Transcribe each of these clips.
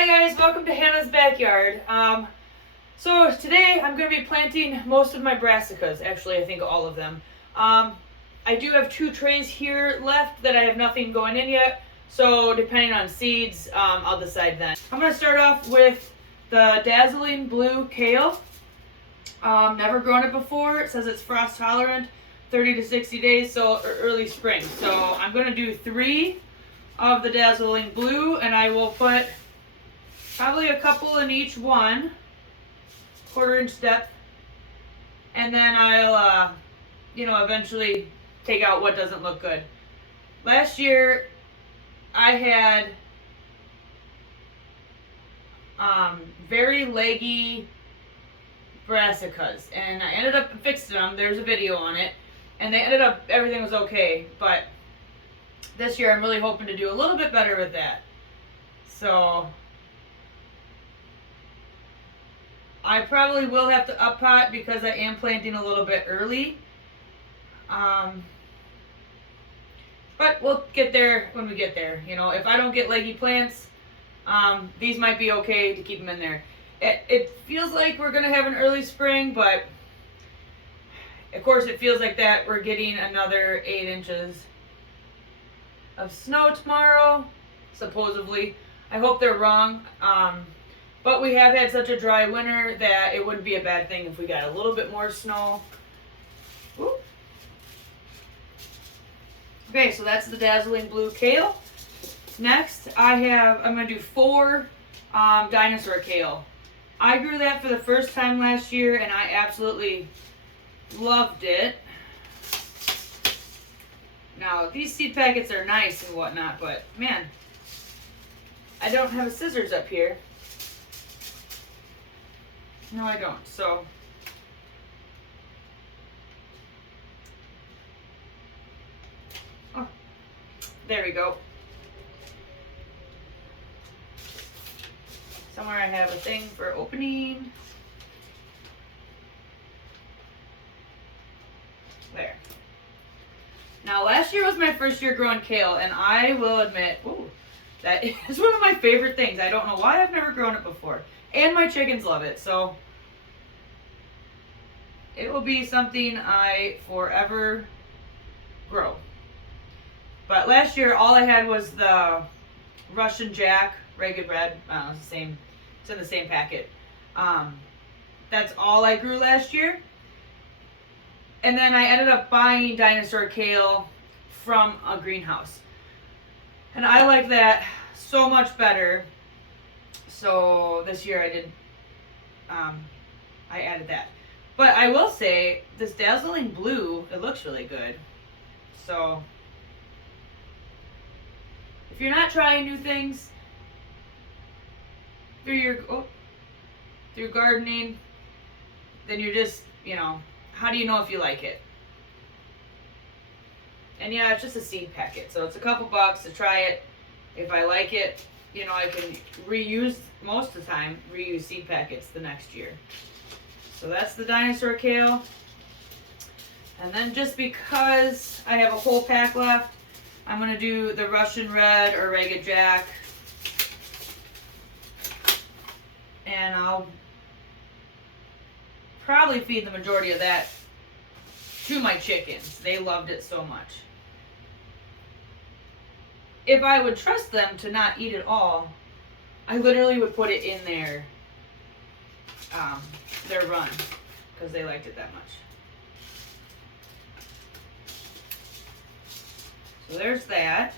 Hi guys, welcome to Hannah's Backyard. So today I'm going to be planting most of my brassicas, actually I think all of them. I do have 2 trays here left that I have nothing going in yet, so depending on seeds, I'll decide then. I'm going to start off with the Dazzling Blue Kale. Never grown it before. It says it's frost tolerant, 30 to 60 days, so early spring. So I'm going to do 3 of the Dazzling Blue, and I will put probably a couple in each one, 1/4 inch depth, and then I'll, eventually take out what doesn't look good. Last year, I had very leggy brassicas, and I ended up fixing them. There's a video on it, and they ended up, everything was okay, but this year I'm really hoping to do a little bit better with that. So I probably will have to up pot because I am planting a little bit early. But we'll get there when we get there. You know, if I don't get leggy plants, these might be okay to keep them in there. It feels like we're going to have an early spring, but of course it feels like that we're getting another 8 inches of snow tomorrow, supposedly. I hope they're wrong. But we have had such a dry winter that it wouldn't be a bad thing if we got a little bit more snow. Whoop. Okay, so that's the Dazzling Blue Kale. Next, I'm going to do 4 dinosaur kale. I grew that for the first time last year, and I absolutely loved it. Now, these seed packets are nice and whatnot, but man, I don't have a scissors up here. No, I don't. So there we go. Somewhere I have a thing for opening. There. Now, last year was my first year growing kale, and I will admit, that is one of my favorite things. I don't know why I've never grown it before. And my chickens love it, so it will be something I forever grow. But last year, all I had was the Russian Jack, Ragged Red. It's the same. It's in the same packet. That's all I grew last year. And then I ended up buying dinosaur kale from a greenhouse. And I like that so much better. So this year I did, I added that. But I will say, this Dazzling Blue, it looks really good. So if you're not trying new things through gardening, then you're just, how do you know if you like it? And yeah, it's just a seed packet, so it's a couple bucks to try it. If I like it, I can reuse, most of the time, reuse seed packets the next year. So that's the dinosaur kale. And then just because I have a whole pack left, I'm going to do the Russian Red or Ragged Jack. And I'll probably feed the majority of that to my chickens. They loved it so much. If I would trust them to not eat it all, I literally would put it in their run because they liked it that much. So there's that.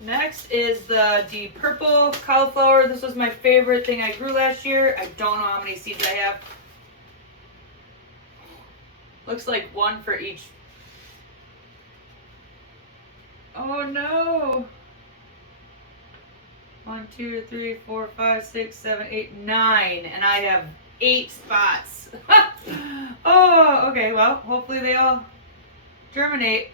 Next is the purple cauliflower. This was my favorite thing I grew last year. I don't know how many seeds I have. Looks like 1 for each. Oh no! 1, 2, 3, 4, 5, 6, 7, 8, 9. And I have 8 spots. Oh, okay. Well, hopefully they all germinate.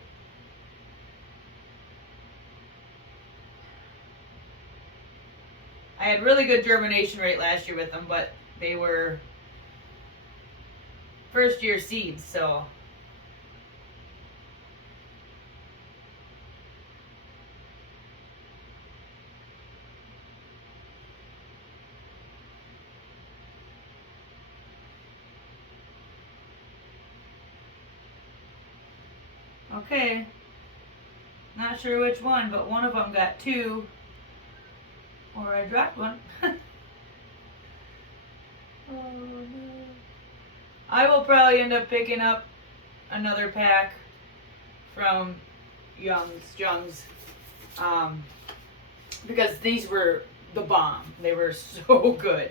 I had really good germination rate last year with them, but they were first year seeds, so . Okay. Not sure which one, but one of them got 2. Or I dropped one. Oh no. I will probably end up picking up another pack from Young's. Because these were the bomb. They were so good.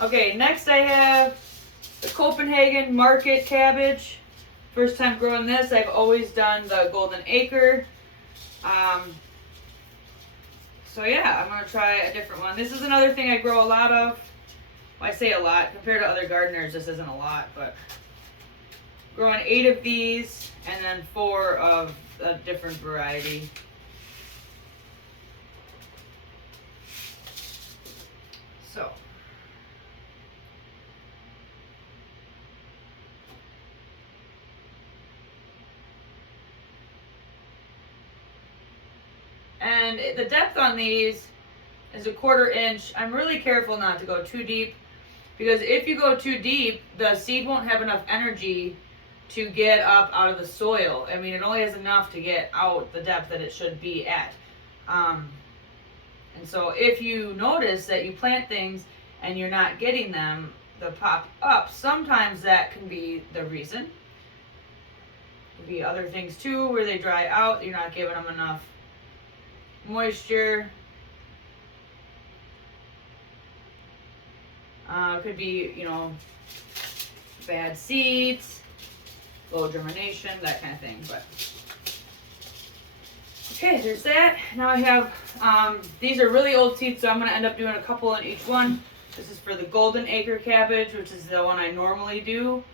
Okay, next I have the Copenhagen Market Cabbage. First time growing this. I've always done the Golden Acre. So yeah, I'm going to try a different one. This is another thing I grow a lot of. Well, I say a lot. Compared to other gardeners, this isn't a lot, but growing 8 of these and then 4 of a different variety. So. And the depth on these is 1/4 inch. I'm really careful not to go too deep, because if you go too deep, the seed won't have enough energy to get up out of the soil. I mean, it only has enough to get out the depth that it should be at. And so if you notice that you plant things and you're not getting them to pop up, sometimes that can be the reason. Could be other things too, where they dry out, you're not giving them enough moisture. Could be, bad seeds, low germination, that kind of thing. But okay, there's that. Now I have, these are really old seeds, so I'm going to end up doing a couple in each one. This is for the Golden Acre Cabbage, which is the one I normally do.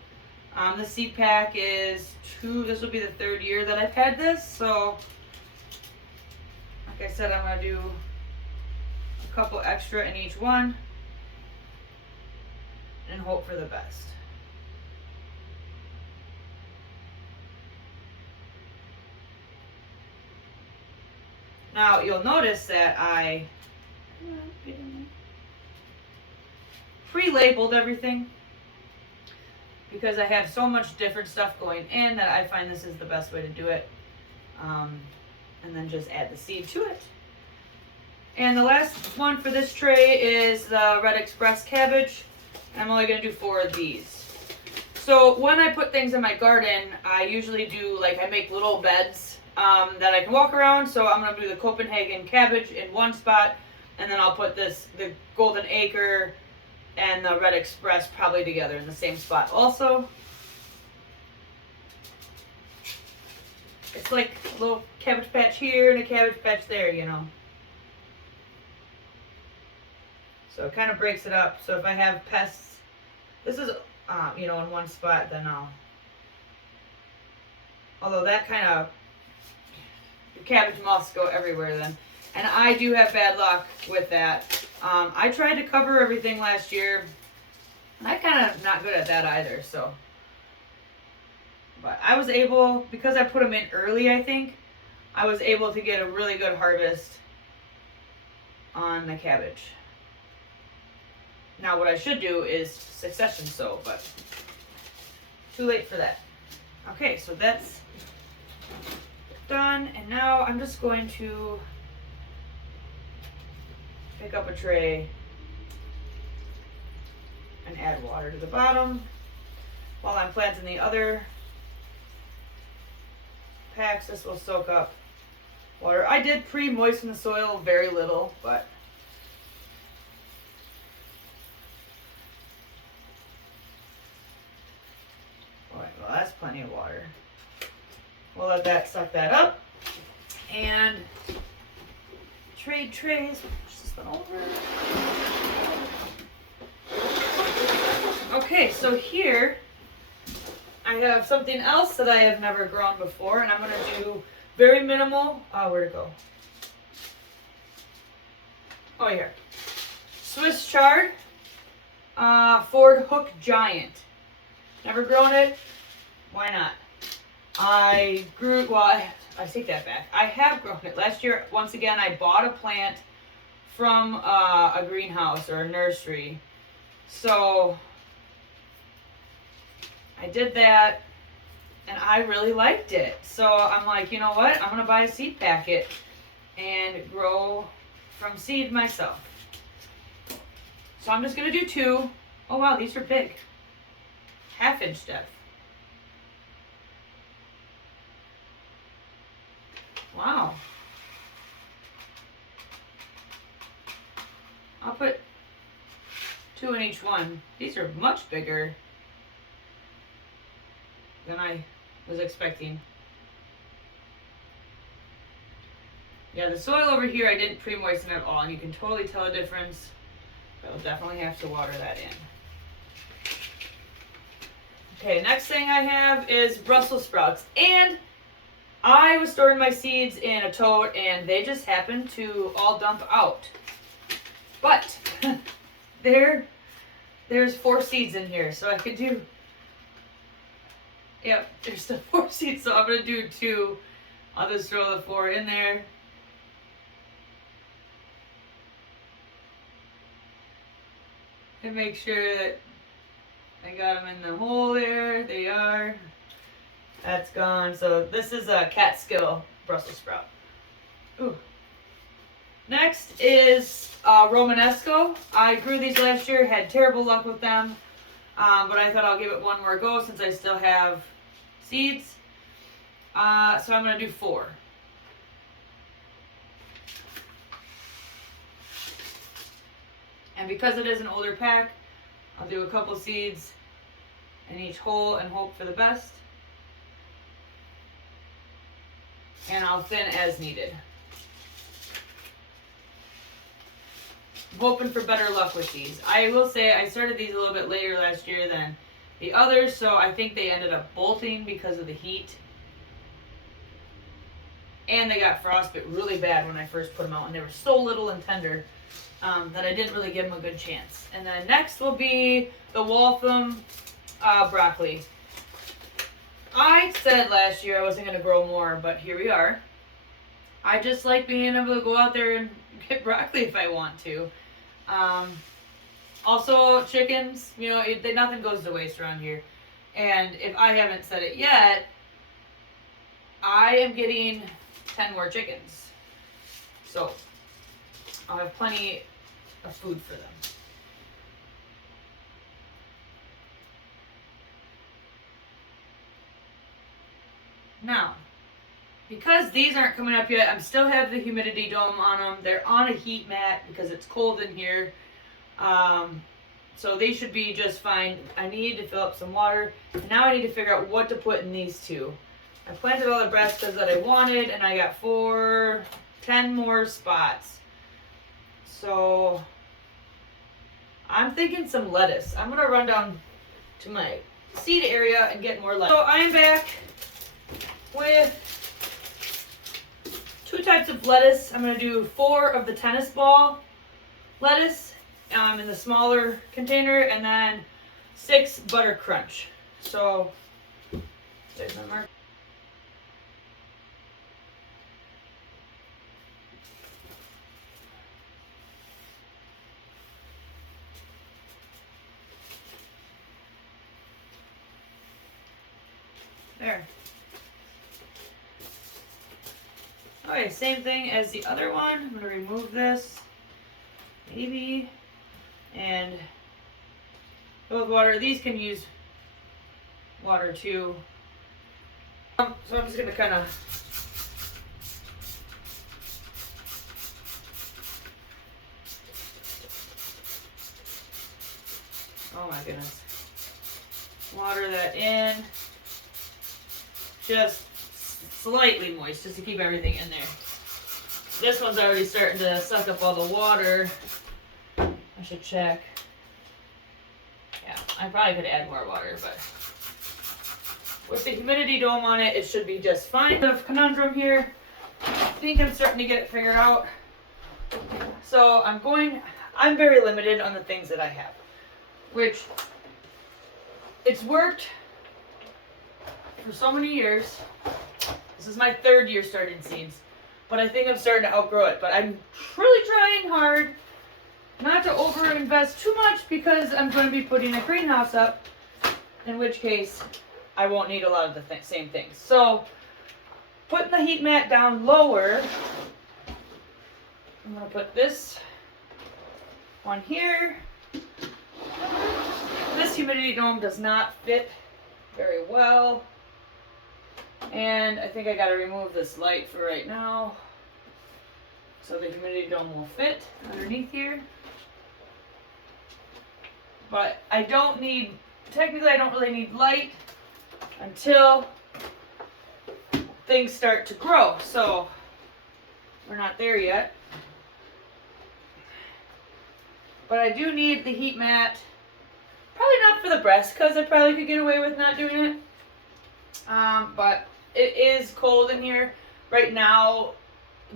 The seed pack is 2, this will be the 3rd year that I've had this, so like I said, I'm going to do a couple extra in each one and hope for the best. Now you'll notice that I pre-labeled everything because I have so much different stuff going in that I find this is the best way to do it. And then just add the seed to it. And the last one for this tray is the Red Express Cabbage. I'm only going to do 4 of these. So when I put things in my garden, I usually do, I make little beds that I can walk around. So I'm going to do the Copenhagen Cabbage in one spot, and then I'll put the Golden Acre and the Red Express probably together in the same spot also. It's like a little cabbage patch here and a cabbage patch there, So it kind of breaks it up. So if I have pests, this is, in one spot, then although that kind of, the cabbage moths go everywhere then. And I do have bad luck with that. I tried to cover everything last year, and I'm kind of not good at that either, so. But I was able, because I put them in early, I think, I was able to get a really good harvest on the cabbage. Now what I should do is succession sow, but too late for that. Okay, so that's done, and now I'm just going to pick up a tray and add water to the bottom while I'm planting the other packs. This will soak up water. I did pre-moisten the soil very little, but alright, well that's plenty of water. We'll let that suck that up. And trade trays. Push this one over. Okay, so here I have something else that I have never grown before, and I'm going to do very minimal. Where'd it go? Oh, here. Swiss chard, Ford Hook Giant. Never grown it. Why not? I take that back. I have grown it. Last year, once again, I bought a plant from a greenhouse or a nursery. So I did that. and I really liked it. So I'm like, you know what? I'm going to buy a seed packet and grow from seed myself. So I'm just going to do 2. Oh wow, these are big. 1/2 inch depth. Wow. I'll put 2 in each one. These are much bigger than I was expecting. Yeah, the soil over here I didn't pre-moisten at all, and you can totally tell a difference. But I'll definitely have to water that in. Okay, next thing I have is Brussels sprouts. And I was storing my seeds in a tote, and they just happened to all dump out. But there's 4 seeds in here, so I could do. Yep, there's still 4 seeds, so I'm gonna do 2. I'll just throw the 4 in there. And make sure that I got them in the hole there. They are. That's gone. So this is a Catskill Brussels sprout. Ooh. Next is Romanesco. I grew these last year, had terrible luck with them, but I thought I'll give it one more go since I still have seeds. So I'm going to do 4. And because it is an older pack, I'll do a couple seeds in each hole and hope for the best. And I'll thin as needed. I'm hoping for better luck with these. I will say I started these a little bit later last year than the others, so I think they ended up bolting because of the heat. And they got frostbite really bad when I first put them out, and they were so little and tender that I didn't really give them a good chance. And then next will be the Waltham broccoli. I said last year I wasn't going to grow more, but here we are. I just like being able to go out there and get broccoli if I want to. Also, chickens, you know, nothing goes to waste around here. And if I haven't said it yet, I am getting 10 more chickens. So, I'll have plenty of food for them. Now, because these aren't coming up yet, I still have the humidity dome on them. They're on a heat mat because it's cold in here. So they should be just fine. I need to fill up some water. Now I need to figure out what to put in these 2. I planted all the brassicas that I wanted, and I got 10 more spots. So I'm thinking some lettuce. I'm going to run down to my seed area and get more lettuce. So I am back with 2 types of lettuce. I'm going to do 4 of the tennis ball lettuce in the smaller container, and then 6 butter crunch. So there's my mark. There. Okay, same thing as the other one. I'm going to remove this, maybe, and fill with water. These can use water too. So I'm just going to kind of oh my goodness, water that in. Just slightly moist, just to keep everything in there. This one's already starting to suck up all the water. I should check. Yeah, I probably could add more water, but with the humidity dome on it, it should be just fine. Bit of conundrum here. I think I'm starting to get it figured out. So I'm very limited on the things that I have, which it's worked for so many years. This is my 3rd year starting seeds, but I think I'm starting to outgrow it. But I'm really trying hard not to overinvest too much because I'm going to be putting a greenhouse up, in which case I won't need a lot of the same things. So putting the heat mat down lower, I'm going to put this one here. This humidity dome does not fit very well. And I think I got to remove this light for right now, so the humidity dome will fit underneath here. But I don't need, technically I don't really need light until things start to grow. So we're not there yet. But I do need the heat mat. Probably not for the brassicas. I probably could get away with not doing it. But it is cold in here. Right now,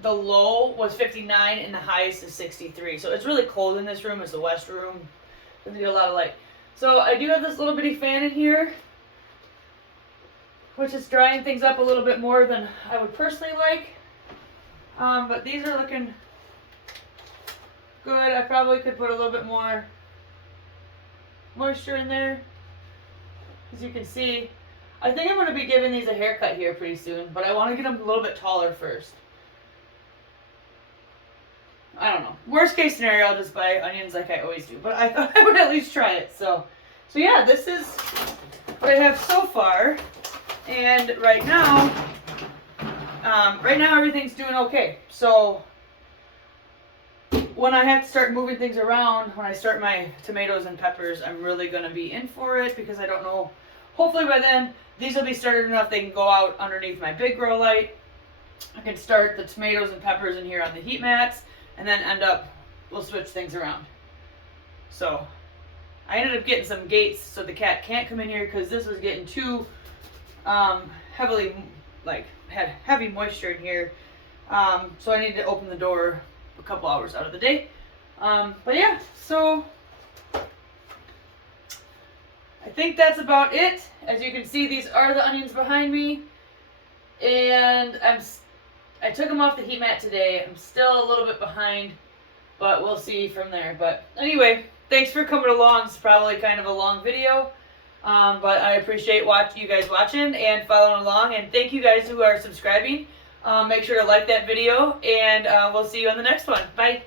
the low was 59 and the highest is 63. So it's really cold in this room. It's the west room. Doesn't get a lot of light. So I do have this little bitty fan in here, which is drying things up a little bit more than I would personally like. But these are looking good. I probably could put a little bit more moisture in there. As you can see, I think I'm going to be giving these a haircut here pretty soon, but I want to get them a little bit taller first. I don't know. Worst case scenario, I'll just buy onions like I always do, but I thought I would at least try it. So yeah, this is what I have so far. And right now everything's doing okay. So when I have to start moving things around, when I start my tomatoes and peppers, I'm really going to be in for it, because I don't know. Hopefully by then, these will be started enough they can go out underneath my big grow light. I can start the tomatoes and peppers in here on the heat mats, and then we'll switch things around. So I ended up getting some gates so the cat can't come in here, because this was getting too heavily, had heavy moisture in here. So I needed to open the door a couple hours out of the day. But yeah, so I think that's about it. As you can see, these are the onions behind me, and I took them off the heat mat today. I'm still a little bit behind, but we'll see from there. But anyway, thanks for coming along. It's probably kind of a long video, but I appreciate you guys watching and following along, and thank you guys who are subscribing. Make sure to like that video, and we'll see you on the next one. Bye.